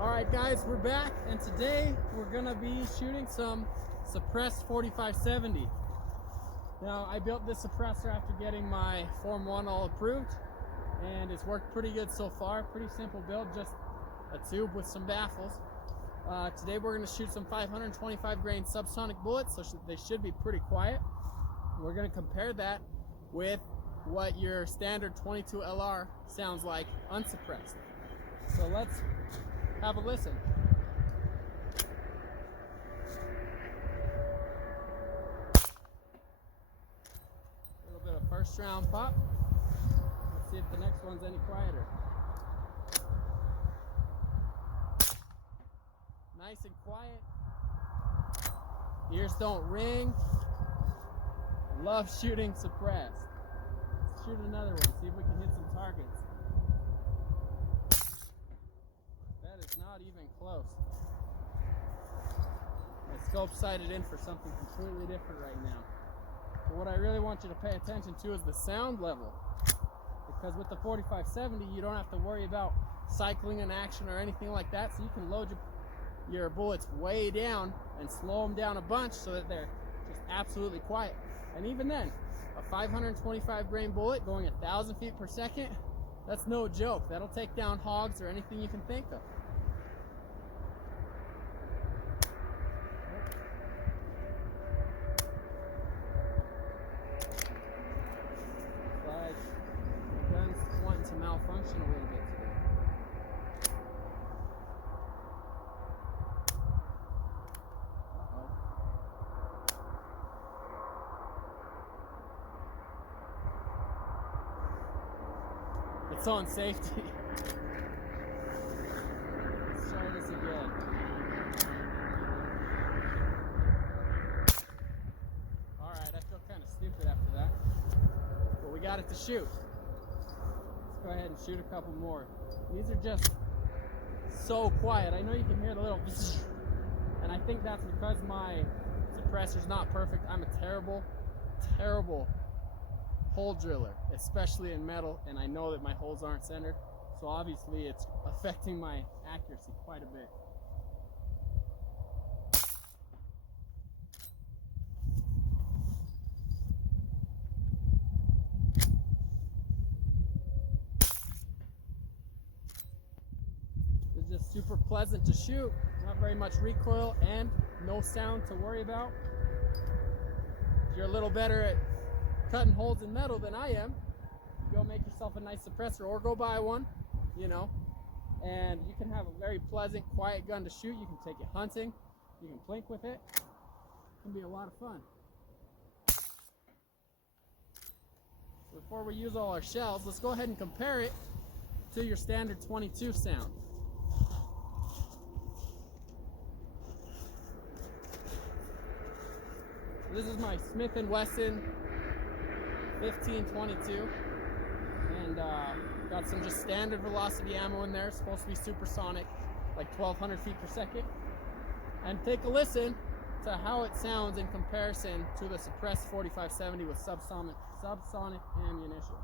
Alright guys, we're back, and today we're gonna be shooting some suppressed 4570. Now, I built this suppressor after getting my Form 1 all approved, and it's worked pretty good so far. Pretty simple build, just a tube with some baffles. Today we're gonna shoot some 525 grain subsonic bullets, so they should be pretty quiet. We're gonna compare that with what your standard 22 LR sounds like unsuppressed. So let's have a listen. A little bit of first round pop. Let's see if the next one's any quieter. Nice and quiet. Ears don't ring. Love shooting suppressed. Let's shoot another one, see if we can hit some targets. Not even close. My scope's sighted in for something completely different right now. But what I really want you to pay attention to is the sound level. Because with the 4570, you don't have to worry about cycling in action or anything like that. So you can load your bullets way down and slow them down a bunch so that they're just absolutely quiet. And even then, a 525 grain bullet going 1,000 feet per second, that's no joke. That'll take down hogs or anything you can think of. To malfunction a little bit today. It's on safety. Let's try this again. Alright, I feel kind of stupid after that. But we got it to shoot. Go ahead and shoot a couple more. These are just so quiet. I know you can hear the little and I think that's because my suppressor's not perfect. I'm a terrible hole driller, especially in metal, and I know that my holes aren't centered, so obviously it's affecting my accuracy quite a bit. Just super pleasant to shoot, not very much recoil, and no sound to worry about. If you're a little better at cutting holes in metal than I am, go make yourself a nice suppressor or go buy one, you know, and you can have a very pleasant, quiet gun to shoot. You can take it hunting, you can plink with it. It can be a lot of fun. Before we use all our shells, let's go ahead and compare it to your standard 22 sound. This is my Smith & Wesson 1522, and got some just standard velocity ammo in there. It's supposed to be supersonic, like 1,200 feet per second. And take a listen to how it sounds in comparison to the suppressed 4570 with subsonic ammunition.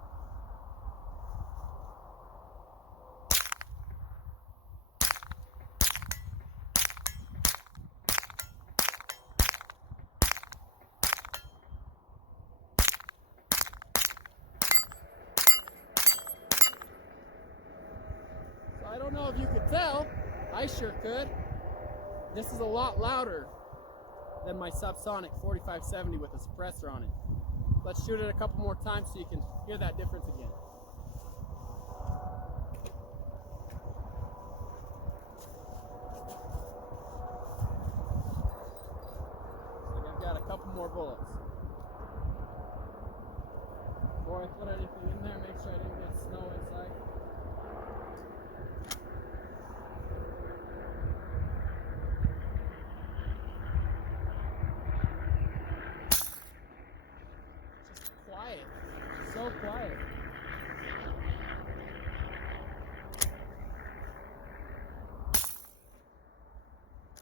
I don't know if you could tell, I sure could. This is a lot louder than my subsonic 4570 with a suppressor on it. Let's shoot it a couple more times so you can hear that difference again. Like I've got a couple more bullets. Before I put anything in there, make sure I didn't get snow inside. So quiet.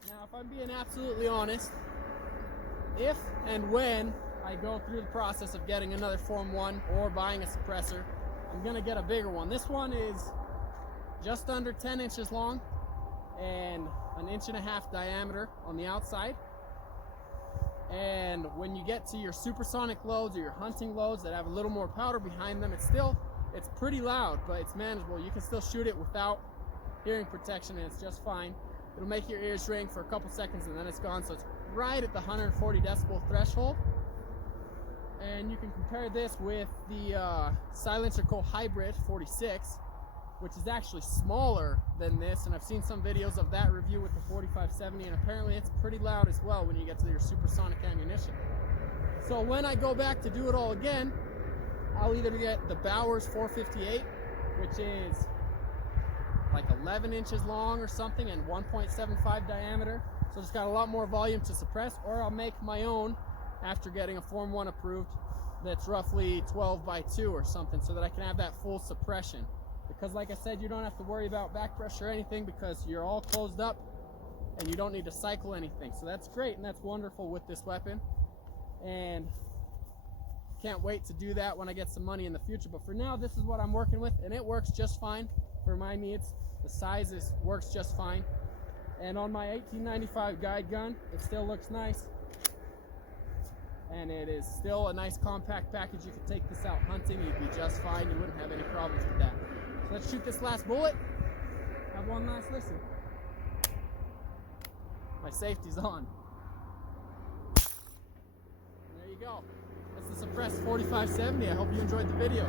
Now, if I'm being absolutely honest, if and when I go through the process of getting another Form 1 or buying a suppressor, I'm gonna get a bigger one. This one is just under 10 inches long, and an 1.5 inch diameter on the outside. And when you get to your supersonic loads or your hunting loads that have a little more powder behind them, it's pretty loud, but it's manageable. You can still shoot it without hearing protection, and it's just fine. It'll make your ears ring for a couple seconds and then it's gone. So it's right at the 140 decibel threshold. And you can compare this with the Silencer Co Hybrid 46, which is actually smaller than this, and I've seen some videos of that review with the 4570, and apparently it's pretty loud as well when you get to your supersonic ammunition. So when I go back to do it all again, I'll either get the Bowers 458, which is like 11 inches long or something and 1.75 diameter, so it's got a lot more volume to suppress, or I'll make my own after getting a Form 1 approved that's roughly 12 by 2 or something, so that I can have that full suppression. Because like I said, you don't have to worry about back pressure or anything because you're all closed up and you don't need to cycle anything. So that's great and that's wonderful with this weapon. And can't wait to do that when I get some money in the future. But for now, this is what I'm working with, and it works just fine for my needs. The size works just fine. And on my 1895 guide gun, it still looks nice. And it is still a nice compact package. You could take this out hunting, you'd be just fine. You wouldn't have any problems with that. So let's shoot this last bullet. Have one last listen. My safety's on. There you go. That's the suppressed 4570. I hope you enjoyed the video.